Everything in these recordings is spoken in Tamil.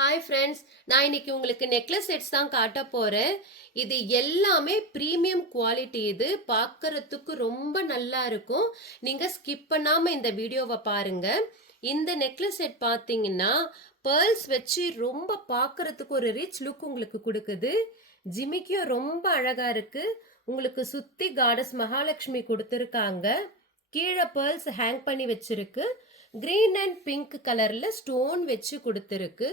ஹாய் ஃப்ரெண்ட்ஸ், நான் இன்னைக்கு உங்களுக்கு நெக்லஸ் செட்ஸ் தான் காட்ட போறேன். இது எல்லாமே ப்ரீமியம் குவாலிட்டி. இது பார்க்கறதுக்கு ரொம்ப நல்லா இருக்கும். நீங்க ஸ்கிப் பண்ணாம இந்த வீடியோவை பாருங்க. இந்த நெக்லஸ் செட் பார்த்தீங்கன்னா பேர்ல்ஸ் வச்சு ரொம்ப பார்க்கறதுக்கு ஒரு ரிச் லுக் உங்களுக்கு கொடுக்குது. ஜிமிக்கியும் ரொம்ப அழகா இருக்கு. உங்களுக்கு சுத்தி காடஸ் மகாலட்சுமி கொடுத்துருக்காங்க. கீழே பேர்ல்ஸ் ஹேங் பண்ணி வச்சிருக்கு. கிரீன் அண்ட் பிங்க் கலர்ல ஸ்டோன் வச்சு கொடுத்துருக்கு.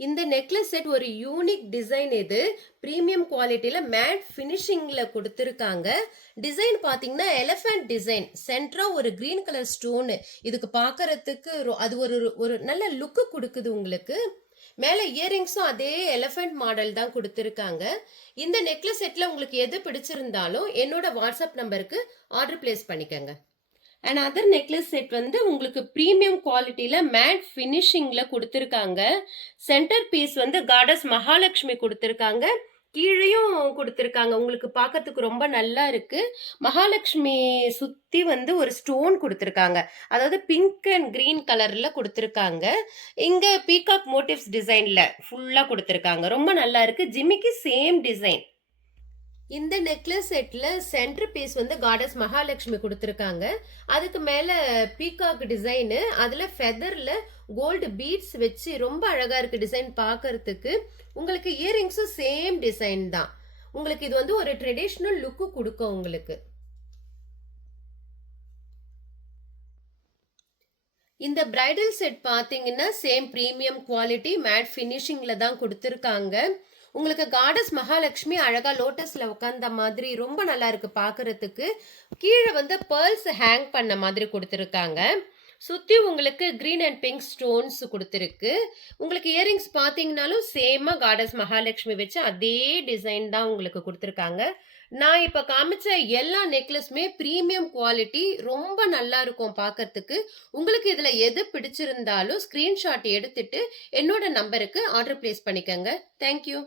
இந்த நெக்லஸ் செட் ஒரு யூனிக் டிசைன். இது பிரீமியம் குவாலிட்டியில மேட் ஃபினிஷிங்ல கொடுத்துருக்காங்க. டிசைன் பாத்தீங்கன்னா எலிஃபென்ட் டிசைன், சென்டரா ஒரு கிரீன் கலர் ஸ்டோன். இதுக்கு பாக்குறதுக்கு அது ஒரு ஒரு நல்ல லுக்கு கொடுக்குது உங்களுக்கு. மேல இயரிங்ஸும் அதே எலிஃபென்ட் மாடல் தான் கொடுத்துருக்காங்க. இந்த நெக்லஸ் செட்ல உங்களுக்கு எது பிடிச்சிருந்தாலும் என்னோட வாட்ஸ்அப் நம்பருக்கு ஆர்டர் பிளேஸ் பண்ணிக்கங்க. அண்ட் அதர் நெக்லஸ் செட் வந்து உங்களுக்கு ப்ரீமியம் குவாலிட்டியில மேட் ஃபினிஷிங்ல கொடுத்துருக்காங்க. சென்டர் பீஸ் வந்து காடஸ் மகாலட்சுமி கொடுத்துருக்காங்க. கீழேயும் கொடுத்துருக்காங்க. உங்களுக்கு பார்க்கறதுக்கு ரொம்ப நல்லா இருக்கு. மகாலட்சுமி சுத்தி வந்து ஒரு ஸ்டோன் கொடுத்துருக்காங்க. அதாவது பிங்க் அண்ட் கிரீன் கலர்ல கொடுத்துருக்காங்க. இங்க பீகாக் மோட்டிவ்ஸ் டிசைன்ல ஃபுல்லா கொடுத்துருக்காங்க. ரொம்ப நல்லா இருக்கு. ஜிமிக்கு சேம் டிசைன். இந்த நெக்லஸ் செட்ல சென்டர் பீஸ் வந்து காடஸ் மகாலட்சுமி கொடுத்துருக்காங்க. அதுக்கு மேல பீகாக் டிசைனு, அதுல ஃபெதர்ல கோல்டு பீட்ஸ் வச்சு ரொம்ப அழகா இருக்கு டிசைன் பார்க்கறதுக்கு. உங்களுக்கு இயரிங்ஸும் சேம் டிசைன் தான். உங்களுக்கு இது வந்து ஒரு ட்ரெடிஷ்னல் லுக்கு கொடுக்கும் உங்களுக்கு. இந்த பிரைடல் செட் பாத்தீங்கன்னா சேம் பிரீமியம் குவாலிட்டி மேட் ஃபினிஷிங்ல தான் கொடுத்துருக்காங்க. உங்களுக்கு காடஸ் மகாலட்சுமி அழகா லோட்டஸ்ல உட்கார்ந்த மாதிரி ரொம்ப நல்லா இருக்கு பாக்குறதுக்கு. கீழே வந்து பேர்ல்ஸ் ஹேங் பண்ண மாதிரி கொடுத்துருக்காங்க. சுத்தி உங்களுக்கு கிரீன் அண்ட் பிங்க் ஸ்டோன்ஸ் கொடுத்துருக்கு. உங்களுக்கு இயரிங்ஸ் பாத்தீங்கன்னாலும் சேமா காடஸ் மகாலட்சுமி வச்சு அதே டிசைன் தான் உங்களுக்கு கொடுத்துருக்காங்க. நான் இப்ப காமிச்ச எல்லா நெக்லஸுமே பிரீமியம் குவாலிட்டி, ரொம்ப நல்லா இருக்கும் பார்க்கறதுக்கு. உங்களுக்கு இதுல எது பிடிச்சிருந்தாலும் ஸ்கிரீன்ஷாட் எடுத்துட்டு என்னோட நம்பருக்கு ஆர்டர் பிளேஸ் பண்ணிக்கங்க. தேங்க்யூ.